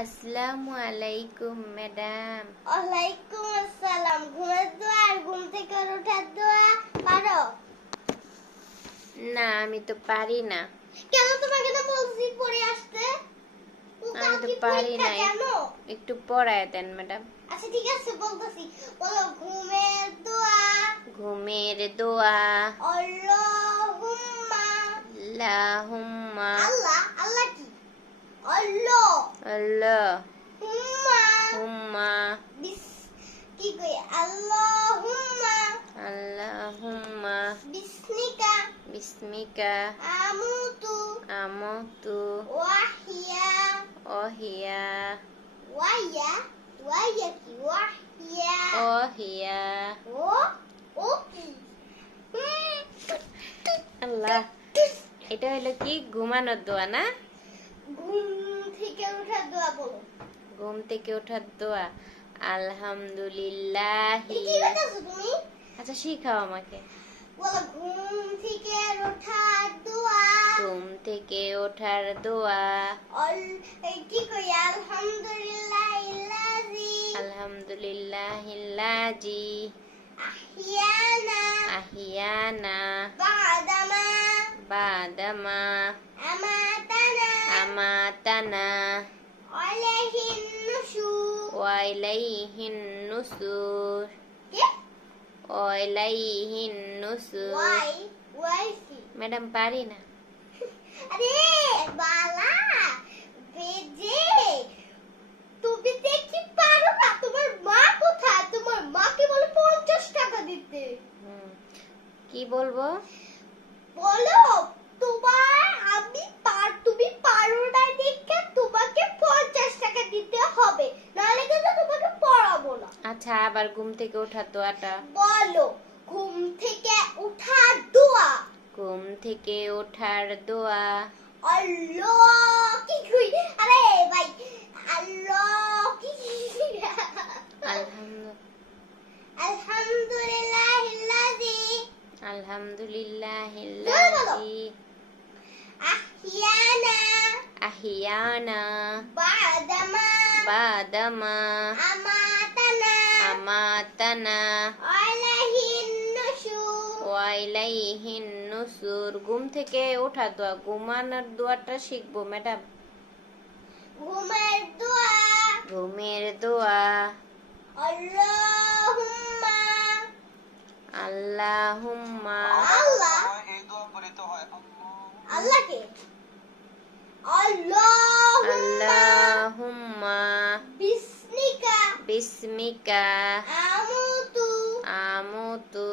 আসসালামু আলাইকুম ম্যাডাম। ওয়ালাইকুম আসসালাম। ঘুমের দোয়া আর ঘুম থেকে ওঠার দোয়া পারো? না, আমি তো পারি না। কেন তোমাকে না বলছি পড়ে আসতে? আমি তো পারি না। একটু পড়ায় দেন ম্যাডাম। আচ্ছা ঠিক আছে বলতেছি। বলো ঘুমের দোয়া। ঘুমের দোয়া। আল্লাহুম্মা। আল্লাহুম্মা। আল্লাহ আল্লাহ কি? আল্লাহ। আল্লাহ। হুম্মা। হুম্মা। কি কই? আল্লাহুম্মা। আল্লাহুম্মা। বিসমিকা। বিসমিকা। আমুতু। আমুতু। ওয়াহিয়া। ওহিয়া। ওয়াইয়া ওয়াইয়া কি? ওয়াহিয়া। ওহিয়া। ও কি? আল্লাহ, এটা হলো কি? ঘুমানোর দোয়া না? ঘুম থেকে ওঠার দোয়া বলো। ঘুম থেকে ওঠার দোয়া। আলহামদুলিল্লাহ। কি বলতেছো তুমি? আচ্ছা শিখাও আমাকে। বলো ঘুম থেকে ওঠার দোয়া। ঘুম থেকে ওঠার দোয়া। কি কই? আলহামদুলিল্লাহিল্লাযী। আলহামদুলিল্লাহিল্লাযী। আহিয়ানা। আহিয়ানা। বাদামা। বাদামা। আমাতানা। আমাতানা। আলাইহিন নুশুর। ওয়াইলাইহিন নুশুর। কি? ওয়াইলাইহিন নুশুর। ওয়াই কি? ম্যাডাম পারি না। আরে বালা বেজে তুমি দেখি পারো না। তোমার মা কোথায়? তোমার মাকে বলে 50 টাকা দিতে। কি বলবো? বলো তোমার তুমি পারো না দেখে তোমাকে 50 টাকা দিতে হবে, নাহলে কিন্তু তোমাকে পড়াবো না। আচ্ছা, আবার ঘুম থেকে ওঠার দোয়াটা বলো ঘুম থেকে ওঠার দোয়া। ঘুম থেকে ওঠার দোয়া। আল্লাহ কি কই? আরে ভাই আল্লাহ কি? আলহামদুলিল্লাহিল্লাযী। আলহামদুলিল্লাহিল্লাযী। আহিয়ানা। আহিয়ানা। বাদামা। বাদামা। আমাতানা। আমাতানা। আলাইহিন নুশুর। ওয়াইলাইহিন নুশুর। ঘুম থেকে ওঠার দোয়া। ঘুমানোর দোয়াটা শিখবো ম্যাডাম। ঘুমের দোয়া। ঘুমের দোয়া। আল্লাহুম্মা। আল্লাহুম্মা। আল্লাহ আল্লাহ কে? আল্লাহুম্মা। বিসমিকা। বিসমিকা। আমুতু। আমুতু।